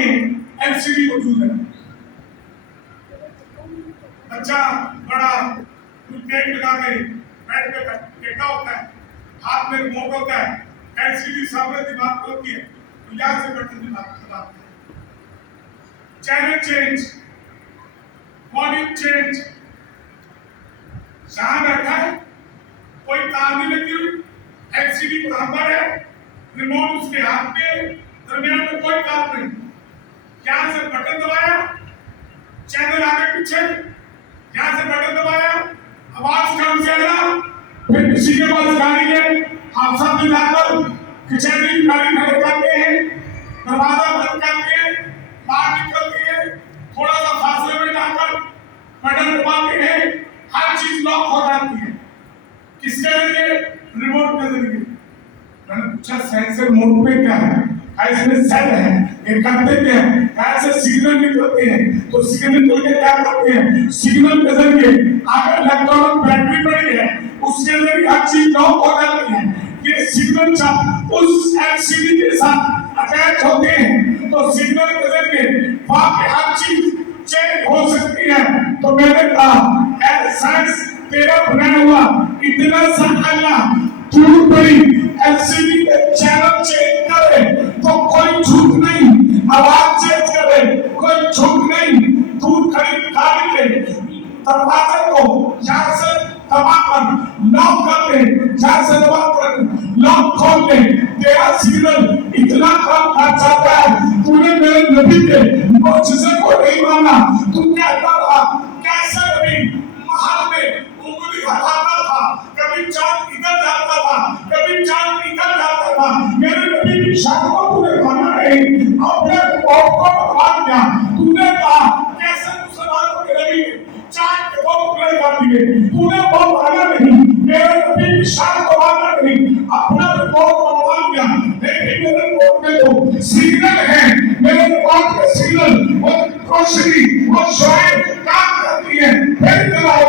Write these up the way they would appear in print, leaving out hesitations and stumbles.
में एलसीडी मौजूद है। बच्चा बड़ा टेप लगा के बेड पे बैठा होता है, हाथ में रिमोट होता है, एलसीडी सामने दिमाग पे होती है, तो यहाँ से बटन दबाते हैं। चैनल चेंज, वॉल्यूम चेंज, जहां बैठा है कोई तार नहीं लगी हुई, एलसीडी बराबर है, रिमोट उसके हाथ में, दरमियान में कोई तार नहीं, यहाँ से बटन दबाया, चैनल आगे पीछे, यहाँ से बटन दबाया, आवाज कम से ज्यादा, फिर किसी के पास गाड़ी है, आप सब मिलाकर किचन की गाड़ी खड़े करते हैं, दरवाजा बंद करके बाहर निकलती है, थोड़ा सा फासले में जाकर बटन दबाते हैं, हर चीज लॉक हो जाती है। किसके जरिए? रिमोट के जरिए। मैंने पूछा सेंसर मोड पे क्या है? इसमें सेल है, ये करते क्या है? ऐसे सिग्नल निकलते हैं, तो सिग्नल निकल के क्या करते हैं? सिग्नल के जरिए अगर इलेक्ट्रॉनिक बैटरी पड़ी है, उसके जरिए हर चीज लॉक हो जाती है। ये सिग्नल जब उस एलसीडी के साथ अटैच होते हैं, तो सिग्नल के जरिए वहां पे हर चीज चेंज हो सकती है। तो मैंने कहा साइंस तेरा बनाया हुआ इतना सा अल्लाह दूर पड़ी एलसीडी के चैनल चेंज करे तो कोई झूठ नहीं, आवाज चेंज करे कोई झूठ नहीं, दूर खड़ी गाड़ी के दरवाजे को यहाँ से दबाकर लॉक कर दे, यहाँ से दबाकर लॉक खोल दे, तेरा सिग्नल इतना कम कर जाता है। तूने मेरे नबी के मुझसे को नहीं माना, तू कहता रहा कैसे नबी महल में उंगली हटाता था, कभी चांद इधर जाता था, कभी चांद इधर जाता था, मेरे नबी की शान को तूने माना नहीं, अपने मौत को मान गया। तूने कहा कैसे मुसलमानों के नबी चांद के दो टुकड़े कर दिए, तूने वो माना नहीं, मेरे नबी की शान को माना नहीं, अपना मौत को मान गया। लेकिन मेरे मौत में तो सिग्नल है, मेरे मौत के सिग्नल वो रोशनी वो शोएब काम करती है, फिर चलाओ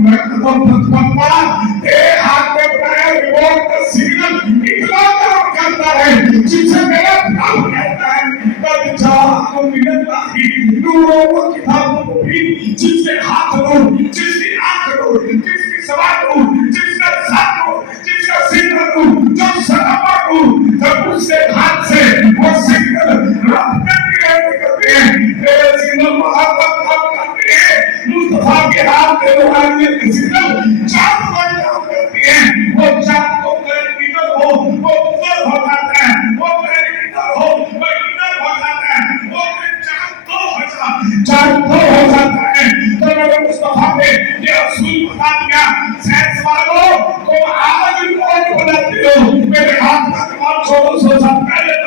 मैं कदम पकड़ता तेरे हाथ में बनाया रिमोट का सिग्नल इतना काम करता है जिससे मेरा काम कहता है कद जाओ मिलल्लाही नूरों व किताबों भी, जिसके हाथ नूर, जिसकी आंख नूर, जिसकी सवार नूर, जिसका सर नूर, जिसका सिर नूर, जो सदाबा नूर, जब उसके हाथ से वो सिग्नल रफ्तार करते हैं, तेरे सिग्नल मोहब्बत काम करते हैं, मुस्तफा के हाथ में रुहानी के सिग्नल चांद पर काम करते हैं, वो चांद को मेरे इधर हो वो उधर हो जाता है, वो मेरे इधर हो वो इधर हो जाता है, वो चांद दो हो जाता है। तो मेरे मुस्तफा ने ये असूल बता दिया, साइंस वालों तुम आज रिपोर्ट बनाते हो, मेरे हाथ का दिमाग छोड़ो, सोचा पहले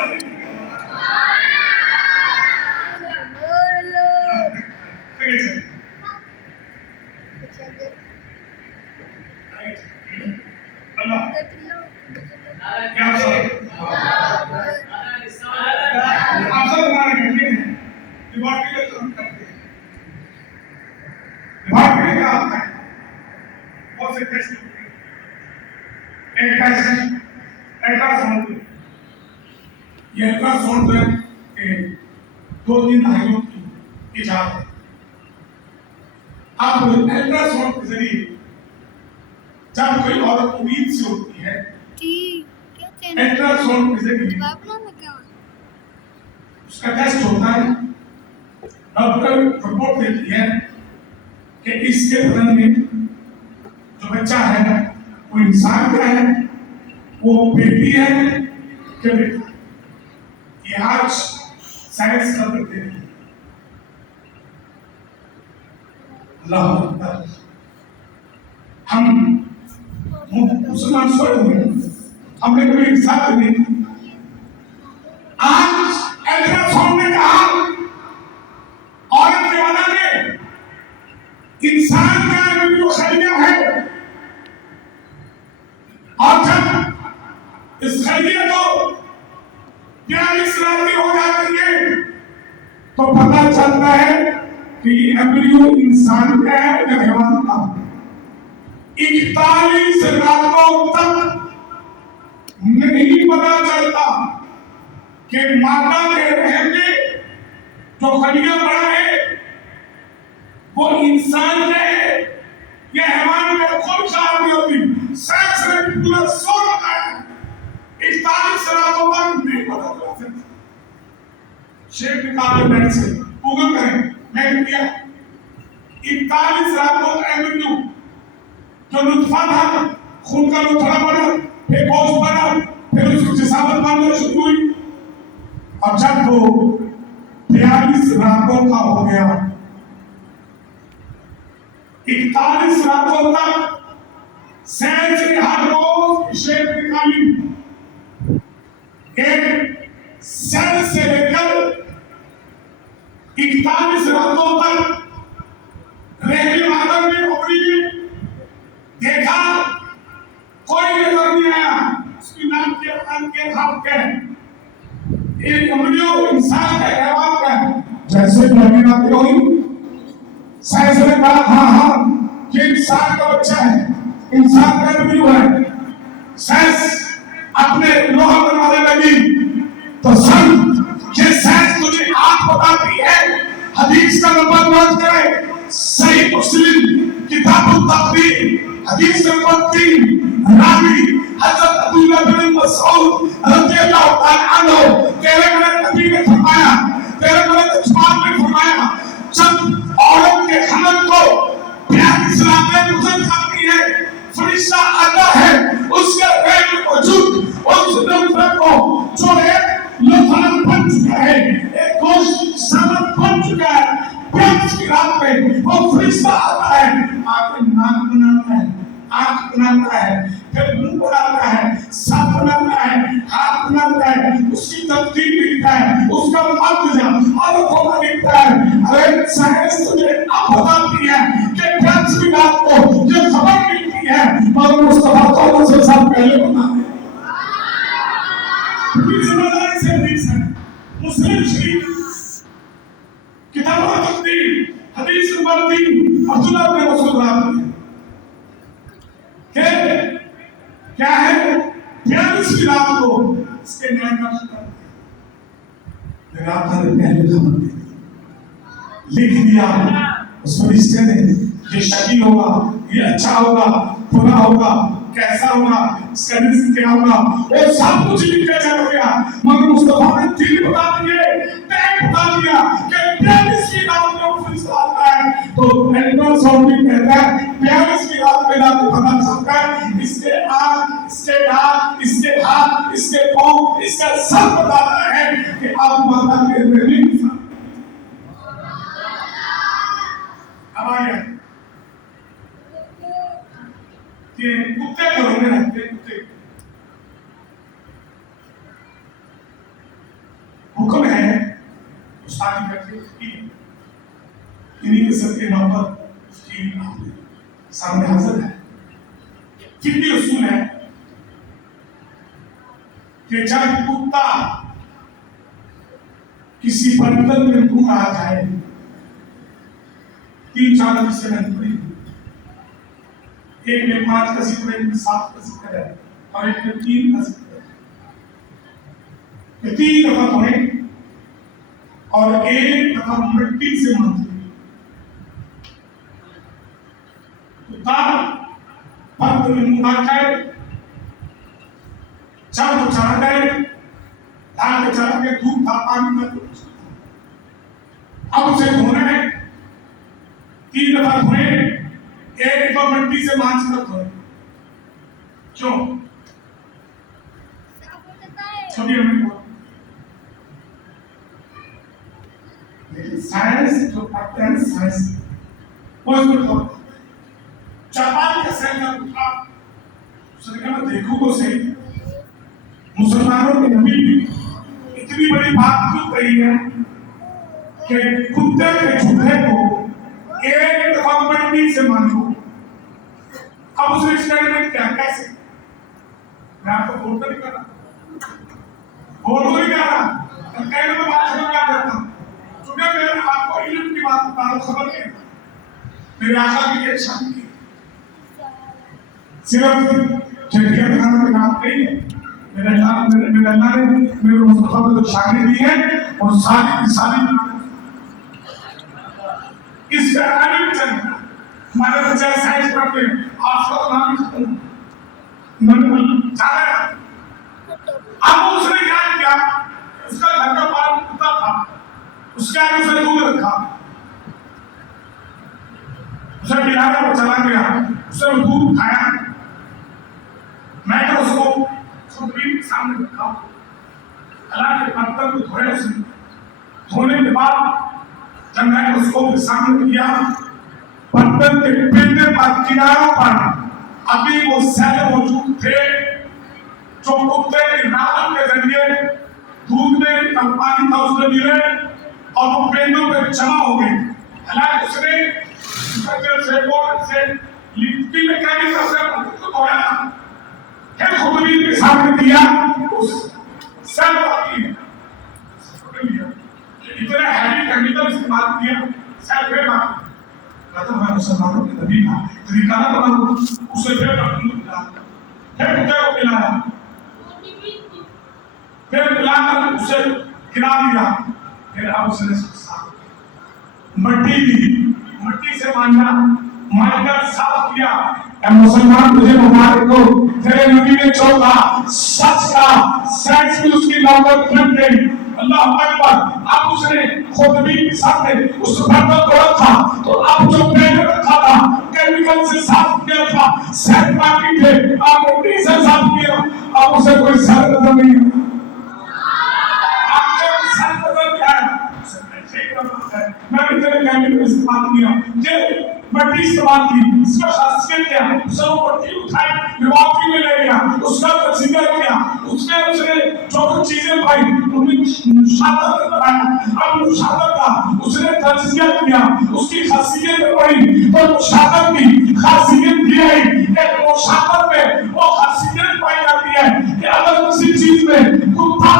दो तीन भाइयों की इजाजत है। अब अल्ट्रासाउंड के जरिए जब कोई औरत उम्मीद से होती है, अल्ट्रासाउंड के जरिए उसका टेस्ट होता है, डॉक्टर रिपोर्ट देती है कि इसके बदन में जो बच्चा है वो इंसान का है, वो बेटी है कि बेटा। ये आज साइंस का करते हैं। अल्लाह अकबर। हम मुसलमान सोए हुए हैं, हमने कभी साथ नहीं। आज अल्ट्रासाउंड ने कहा औरत के बदन में इंसान का जो खलिया है, और जब इस खलिया को 42 रातें हो जाती है तो पता चलता है कि ये एम्ब्रियो इंसान का है या हैवान का। 41 रातों तक नहीं पता चलता कि माता के रहम में جو خلیہ بڑا ہے وہ انسان ہے، یہ حیوان میں خود کار نہیں ہوتی. سائنس نے پورا سو بتایا 41 راتوں تک نہیں پتا چلا سکتا. شیخ نکال میں سے گوگل کریں، میں نے کیا 41 راتوں کا ایمنیو جو نطفہ تھا، خون کا نطفہ بنا، پھر گوشت بنا، پھر اس کی جسامت بننا شروع ہوئی، اور جب وہ 42 راتوں کا ہو گیا، 41 راتوں تک سائنس نے ہر روز شیپ نکالی. ایک سیل سے لے کر 41 راتوں تک رہنے والوں نے اپنی دیکھا کوئی نظر نہیں آیا. اس کی نام کے قرآن کے خواب کے ایک امریو انسان کا حیوان کا ہے. جیسے نبی آتی ہوئی سائنس نے کہا ہاں یہ انسان کا بچہ ہے، انسان کا امریو ہے. سائنس اپنے لوہا بنوانے لگی تو سن یہ سائنس تجھے آج بتاتی ہے. حدیث کا نمبر نوٹ کرے، صحیح مسلم کتاب التقریر حدیث نمبر 3، راوی حضرت عبداللہ بن مسعود رضی اللہ تعالیٰ عنہ تیرے میرے نبی نے فرمایا، تیرے میرے اجمال نے فرمایا، جب عورت کے حمل کو 42 راتیں گزر جاتی ہے، فرشتہ آتا ہے اس کے غیر موجود اس نطفے کو جو ایک لطفہ بن چکا ہے، ایک گوشت سمت بن چکا ہے، 42 رات میں وہ فرشتہ آتا ہے، آگے ناک بناتا ہے، آنکھ بناتا ہے، پھر منہ بناتا ہے، سر بناتا ہے، ہاتھ بناتا ہے، اس کی تقدیر لکھتا ہے، اس کا معجزہ اور ہونا لکھتا ہے. ارے سائنس تجھے اب بتاتی ہے کہ 42 رات کو یہ خبر ملتی ہے مگر مصطفیٰ کو سے سب پہلے بتا دیں. سمجھداری سے حدیث ہے، مسلم شریف کتاب التقریر حدیث نمبر 3 عبداللہ بن مسعود راوی کہ کیا ہے 42 رات کو اس کے نیام کا خطر میرا آقا نے پہلے خبر دے لکھ دیا اس فرشتے نے، یہ شقی ہوگا، یہ اچھا ہوگا، برا ہوگا، کیسا ہوگا، اس کا رزق کیا ہوگا، وہ سب کچھ لکھا جا گیا. مگر مصطفیٰ نے دل بتا دیے، ٹائم بتا دیا کہ 42 رات میں وہ فرشتہ آتا ہے. تو اینڈر ساؤنڈنگ کہتا ہے 42 رات میں رات پتا چلتا ہے اس کے آنکھ، اس کے ناک، اس کے ہاتھ، اس کے پاؤں، اس کا سب بتاتا ہے کہ آپ ماتا کے رہنے کی اب آئیے کہ کتے گھروں میں رہتے ہیں. کتے حکم ہے شادی کرتے کی انہیں کے سب کے نام پر اس کی سامنے حاضر ہے. فقہی اصول ہے کہ جب کتا کسی برتن میں منہ آ جائے 3-4 سے نہیں پڑی، ایک میں 5 کا ذکر ہے، ایک میں 7 کا ذکر ہے اور ایک میں 3 کا ذکر ہے کہ 3 دفعہ دھوئیں اور 1 دفعہ مٹی سے مانجھیں. کتا برتن میں منہ آ جائے جب وہ چلا گئے ڈال کے چلا گئے دودھ تھا پانی کا اب اسے دھونا ہے 3 دفعہ دھوئیں، 1 دفعہ مٹی سے مانجھ کر دھوئیں. کیوں؟ چھوٹی ہمیں بہت لیکن سائنس جو پڑھتے ہیں سائنس وہ اس پر بہت جاپان کا سائنس اٹھا اس نے کہا دیکھو تو صحیح مسلمانوں کے نبی بھی اتنی بڑی بات کیوں کہی ہے کہ کتے کے چوہے کو 1 دفعہ مٹی سے مانجو. اب اس نے ایکسپیریمنٹ کیا کیسے؟ میں آپ کو بول تو نہیں کر رہا، بول تو نہیں کر رہا، کہنے میں بات سمجھ آ جاتا ہوں چونکہ میں آپ کو علم کی بات بتا رہا ہوں. خبر نہیں میرے آقا کی ایک شان کی صرف جھٹیاں دکھانا کے نام نہیں ہے. میرے اللہ نے میرے مصطفیٰ کو جو شانیں دی ہیں اور ساری کی ساری इस पैमाने में चलना। हमारे बच्चे साइंस पढ़ते हैं, आज का नाम मन जाना। अब उसने क्या किया, उसका घर का पाल कुत्ता था, उसके आगे उसने दूध रखा, उसे पिलाया, वो चला गया, उसने दूध खाया। मैं तो उसको खुदबीन के सामने रखा, हालांकि पत्थर को धोया उसने। धोने के बाद जब मैंने उसको सामने किया, पत्थर के पिंडे पर किनारों पर अभी वो सेल मौजूद थे जो कुत्ते के नाम के जरिए दूध में पानी था उसमें मिले और वो पेड़ों पे जमा हो गए। हालांकि उसने से लिट्टी में क्या किया, उसने धोया, फिर खुदबीन के सामने दिया, उस सेल बाकी इतना हैवी केमिकल इस्तेमाल किया, सेल फिर बाकी। कहता मैं मुसलमानों के नबी का तरीका ना बनाऊं, उसे फिर कुत्ते को पिलाया, फिर पिलाकर उसे गिरा दिया, फिर अब उसने मट्टी से मांझकर साफ किया। मुसलमान तुझे मुबारक हो, तेरे नबी ने जो कहा सच का, साइंस भी उसकी नौबत बन गई। अल्लाह अकबर। अब उसने खुदबीन के सामने उस बर्तन को रखा, तो अब जो पहले रखा था केमिकल से साफ किया था, सेट बाकी थे, अब मिट्टी से साफ किया, अब उसे कोई सर नजर नहीं है। मैंने तेरे केमिकल इस्तेमाल किया, ये मट्टी इस्तेमाल की, इसका खासियत क्या है? सब मट्टी उठाई, लेबोरेटरी में ले गया, उसका तजज़िया किया, उसने जो कुछ चीजें पाई उनमें मुशाहदा कराया। अब मुशाहदा का उसने तजज़िया किया, उसकी खासियत पड़ी, तो मुशाहदा की खासियत ये है कि मुशाहदा में वो खासियत पाई जाती है कि अगर किसी चीज में कुत्ता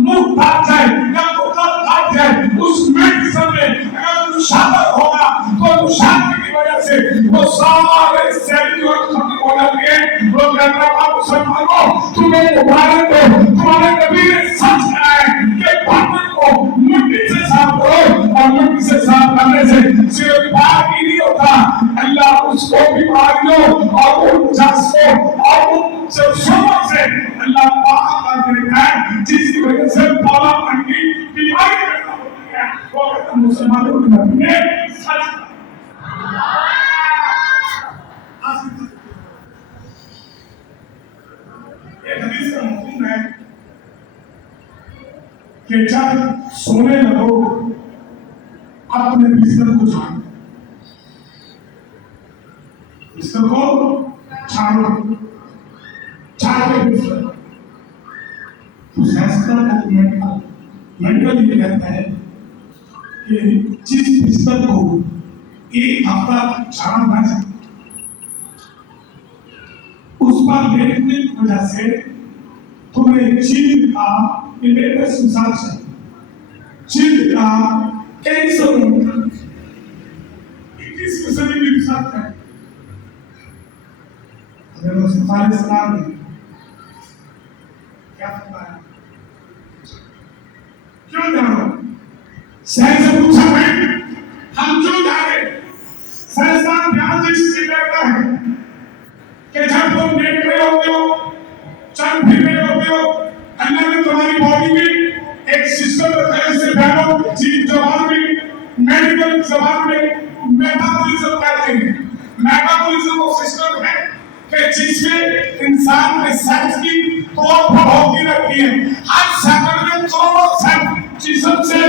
मुंह काट जाए या कुत्ता काट जाए, उस मेडिसिन में अगर मुशाहदा होगा तो मुशाहदा की वजह से वो सारे सेल खत्म हो जाते हैं। वो कहता है मुसलमानों तुम्हें मुबारक हो, तुम्हारे नबी ने सच कहा है कि बर्तन को मिट्टी से साफ करो, और मिट्टी से साफ करने से सिर्फ पाक ही नहीं होता, अल्लाह उसको बीमारियों और उन जज्बों और उन शोबों से अल्लाह पाक कर देता है, जिसकी वजह से पाला की बीमारी पैदा होती है। वो कहता मुसलमानों के नबी ने सच हदीस का मफहूम है कि जब सोने लगो अपने बिस्तर को छाड़ो, बिस्तर को छाड़ो, छाड़ के बिस्तर। तो शास्त्र मेंटल ये कहता है कि जिस बिस्तर को एक हफ्ता छाड़ा ना जाए, उस पर लेटने की वजह से तुम्हें चीन का चीन का कैंसर होगा। 21वीं सदी में रिसर्च है, सलाम ने क्या बताया, क्यों जा रहे हो? साइंस से पूछा भाई हम क्यों जा रहे? साइंसदान ध्यान से कहता है कि जब तुम लेट रहे होते हो, चल फिर रहे होते हो, अल्लाह ने तुम्हारी बॉडी में एक सिस्टम रखा है, जिसे बायोलॉजी जबान में, मेडिकल जबान में मेटाबॉलिज्म कहते हैं। मेटाबॉलिज्म वो सिस्टम है कि जिसमें इंसान के सेल्स की तोड़ फोड़ होती रहती है। हर सेकंड में करोड़ों सेल जिस्म से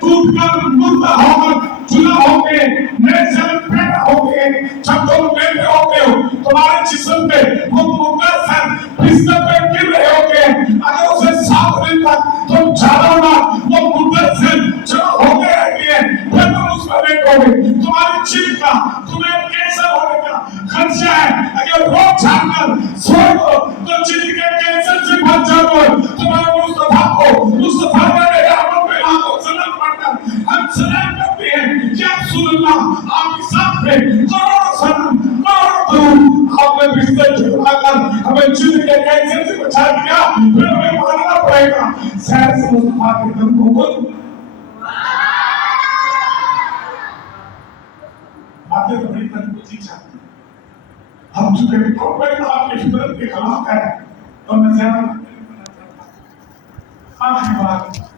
टूटकर मुर्दा होकर जुदा होके नए सेल पैदा होके, जब तुम लेटे होते हो तुम्हारे जिस्म पे वो मुर्दा सेल बिस्तर पे गिर रहे होगे, अगर उसे 7 दिन तक तुम झाड़ो ना, वो मुर्दा सेल जमा होके रहती है, फिर तुम उसमें लेटोगे। तुम्हारी जीभ का तुम्हें कैंसर होने का खर्चा है, अगर रोज झाड़कर सोओ तो जीभ के कैंसर से बच जाओगे। तुम्हारे मुस्तफा के रहमत पे आपको सलाम पढ़कर हम सलाम करते हैं, या रसूलुल्लाह आपके साथ में करोड़ों सलाम, करोड़ों दुरूद। आपने बिस्तर झुकाकर हमें जीभ के कैंसर से बचा दिया, फिर हमें मानना पड़ेगा। सैर से मुस्तफा के कदमों को باتیں تو بڑی مضبوطی چاہتی ہیں. ہم چکے پروفیٹ آپ کی فطرت کے خلاف ہے تو میں زیادہ نہیں کرنا چاہتا. آخری بات